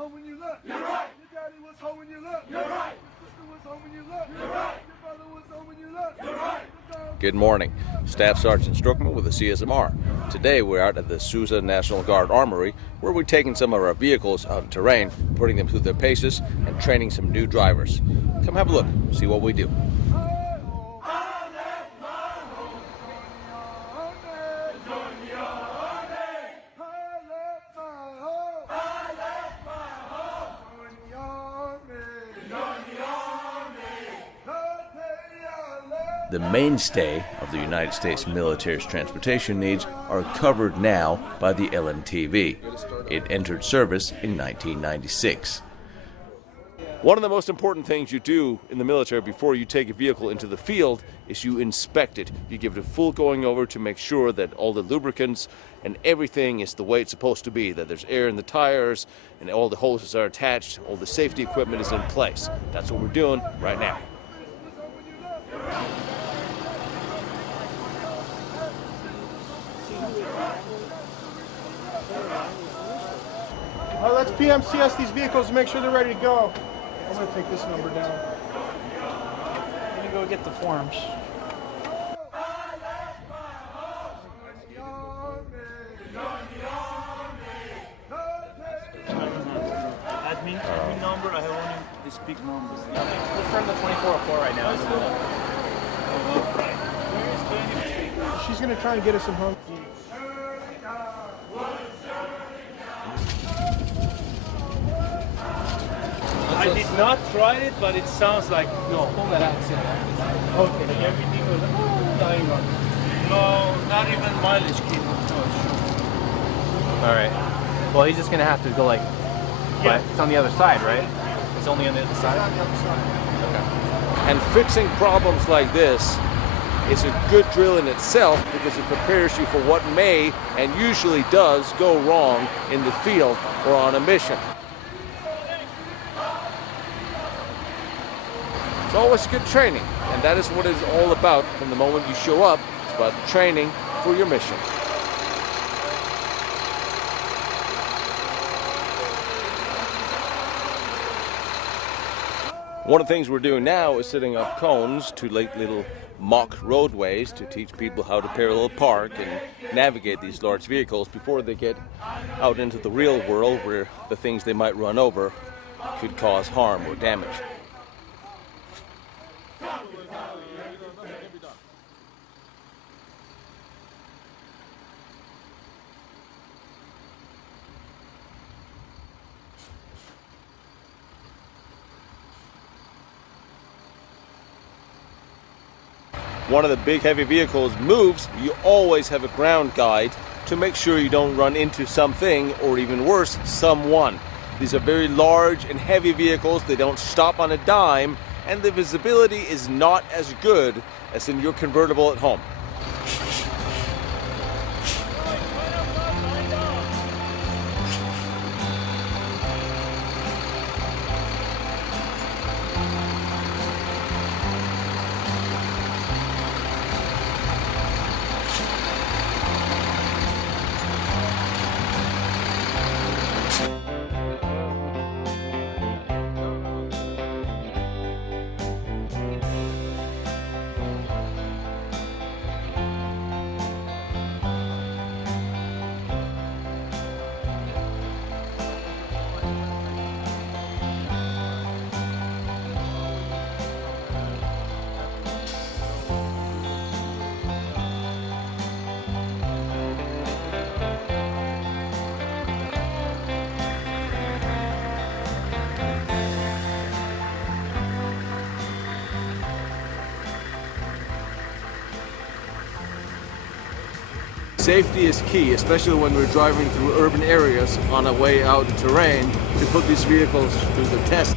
home when you left. You're right. Your daddy was home when you left. You're right. Your sister was home when you left. You're right. Your brother was home when you left. You're right. Good morning. Staff Sergeant Struckmann with the CSMR. Today we're out at the Sousa National Guard Armory where we're taking some of our vehicles out in terrain, putting them through their paces, and training some new drivers. Come have a look, see what we do. The mainstay of the United States military's transportation needs are covered now by the LMTV. It entered service in 1996. One of the most important things you do in the military before you take a vehicle into the field is you inspect it. You give it a full going over to make sure that all the lubricants and everything is the way it's supposed to be, that there's air in the tires and all the hoses are attached, all the safety equipment is in place. That's what we're doing right now. Let's PMCS these vehicles to make sure they're ready to go. I'm going to take this number down. Let me go get the forms. Admin number, I have only this big number. We're from the 2404 right now. She's going to try and get us some home. I did not try it, but it sounds like no. Pull that out. Okay. Like everything was dying on. No, not even mileage came up. All right. Well, he's just gonna have to go like. Yeah. But it's on the other side, right? It's only on the other side. It's on the other side. Okay. And fixing problems like this is a good drill in itself because it prepares you for what may and usually does go wrong in the field or on a mission. It's always good training, and that is what it's all about from the moment you show up. It's about training for your mission. One of the things we're doing now is setting up cones to little mock roadways to teach people how to parallel park and navigate these large vehicles before they get out into the real world where the things they might run over could cause harm or damage. One of the big heavy vehicles moves, you always have a ground guide to make sure you don't run into something or even worse, someone. These are very large and heavy vehicles. They don't stop on a dime, and the visibility is not as good as in your convertible at home. Safety is key, especially when we're driving through urban areas on our way out in terrain to put these vehicles through the test.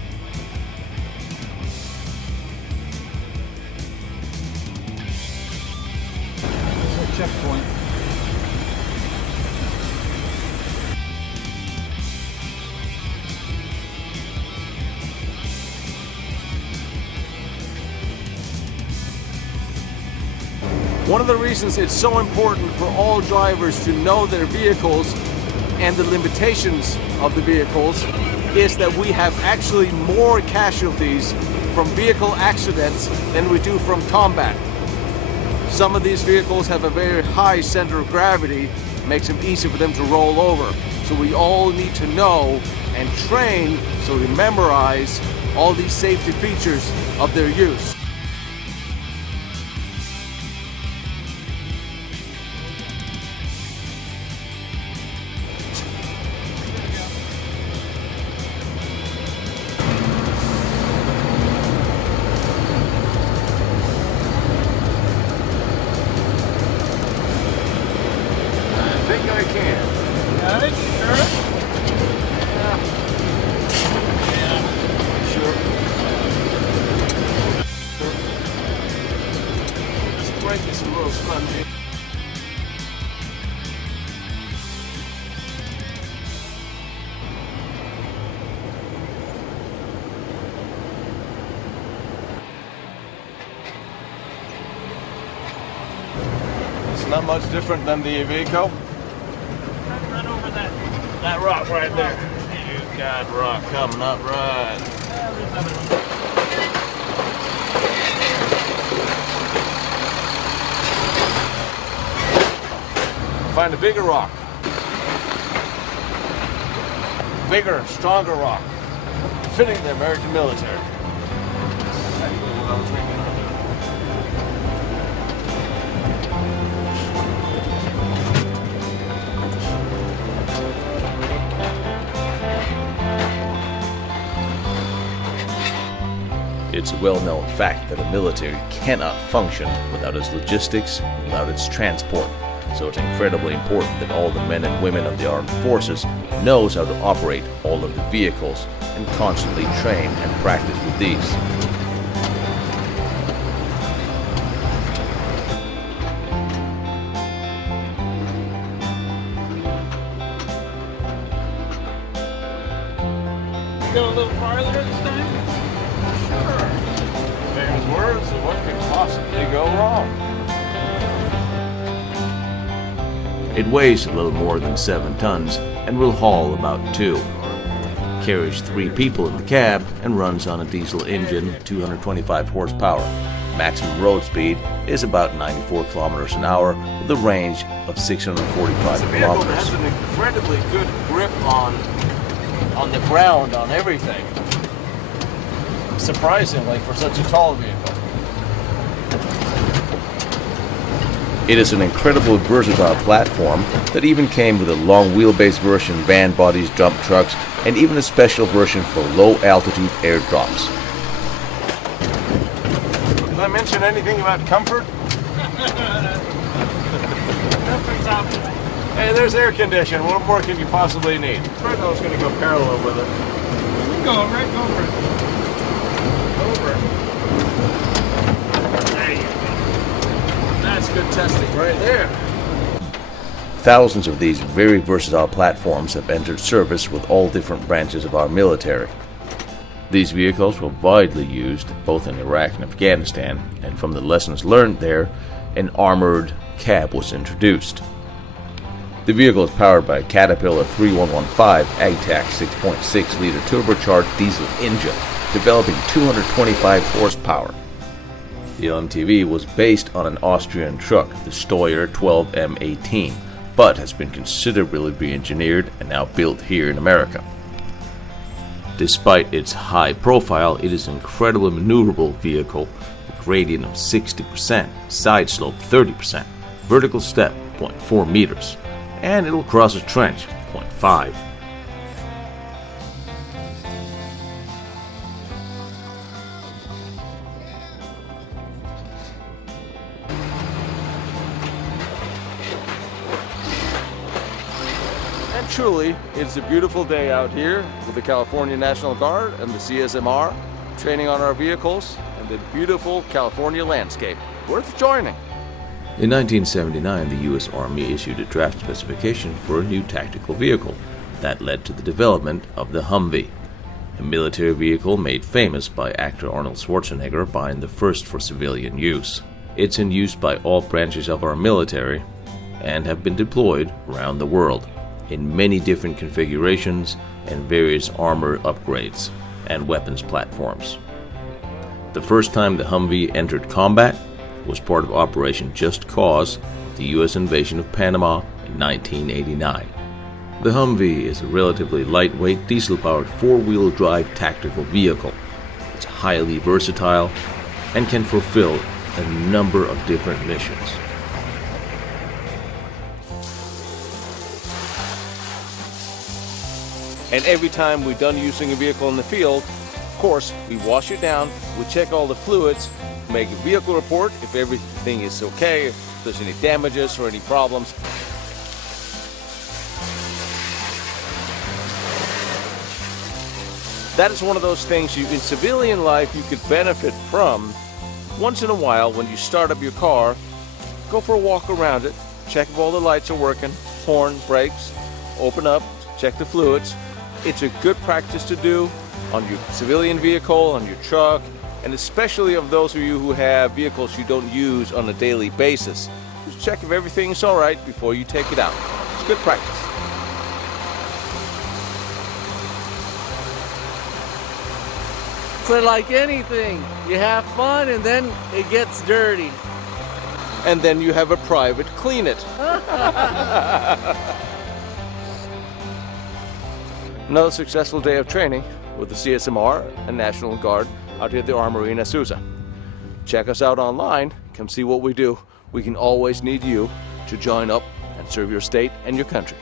Checkpoint. One of the reasons it's so important for all drivers to know their vehicles and the limitations of the vehicles is that we have actually more casualties from vehicle accidents than we do from combat. Some of these vehicles have a very high center of gravity, makes it easy for them to roll over. So we all need to know and train so we memorize all these safety features of their use. I think I can. Yeah, sure. Sure. This brake is a little spongy. It's not much different than the Iveco. Run over that rock right there. You got rock coming up right. Find a bigger rock. Bigger, stronger rock. Fitting the American military. That's what I was thinking of. It's a well-known fact that a military cannot function without its logistics, without its transport. So it's incredibly important that all the men and women of the armed forces knows how to operate all of the vehicles and constantly train and practice with these. Go a little farther this time? Sure. Famous words, so what could possibly go wrong? It weighs a little more than 7 tons and will haul about 2. Carries 3 people in the cab and runs on a diesel engine, 225 horsepower. Maximum road speed is about 94 kilometers an hour with a range of 645 The vehicle kilometers. has an incredibly good grip on the ground, on everything. Surprisingly, for such a tall vehicle. It is an incredible versatile platform that even came with a long wheelbase version, van bodies, dump trucks, and even a special version for low altitude airdrops. Did I mention anything about comfort? Hey, there's air conditioning. What more can you possibly need? I was going to go parallel with it. Go right over it. Over it. There you go. That's good testing right there. Thousands of these very versatile platforms have entered service with all different branches of our military. These vehicles were widely used both in Iraq and Afghanistan, and from the lessons learned there, an armored cab was introduced. The vehicle is powered by a Caterpillar 3115 AgTac 6.6-liter turbocharged diesel engine, developing 225 horsepower. The LMTV was based on an Austrian truck, the Steuer 12M18, but has been considerably re-engineered and now built here in America. Despite its high profile, it is an incredibly maneuverable vehicle with a gradient of 60%, side slope 30%, vertical step 0.4 meters, and it'll cross a trench 0.5. And truly, it's a beautiful day out here with the California National Guard and the CSMR training on our vehicles and the beautiful California landscape. Worth joining. In 1979, the U.S. Army issued a draft specification for a new tactical vehicle that led to the development of the Humvee, a military vehicle made famous by actor Arnold Schwarzenegger buying the first for civilian use. It's in use by all branches of our military and have been deployed around the world in many different configurations and various armor upgrades and weapons platforms. The first time the Humvee entered combat was part of Operation Just Cause, the U.S. invasion of Panama in 1989. The Humvee is a relatively lightweight diesel-powered four-wheel drive tactical vehicle. It's highly versatile and can fulfill a number of different missions. And every time we're done using a vehicle in the field, of course, we wash it down, we check all the fluids, make a vehicle report if everything is okay, if there's any damages or any problems. That is one of those things in civilian life you could benefit from. Once in a while, when you start up your car, go for a walk around it, check if all the lights are working, horn, brakes, open up, check the fluids. It's a good practice to do on your civilian vehicle, on your truck, and especially of those of you who have vehicles you don't use on a daily basis. Just check if everything's all right before you take it out. It's good practice. So like anything, you have fun and then it gets dirty. And then you have a private clean it. Another successful day of training with the CSMR and National Guard out here at the Armory in Azusa. Check us out online, come see what we do. We can always need you to join up and serve your state and your country.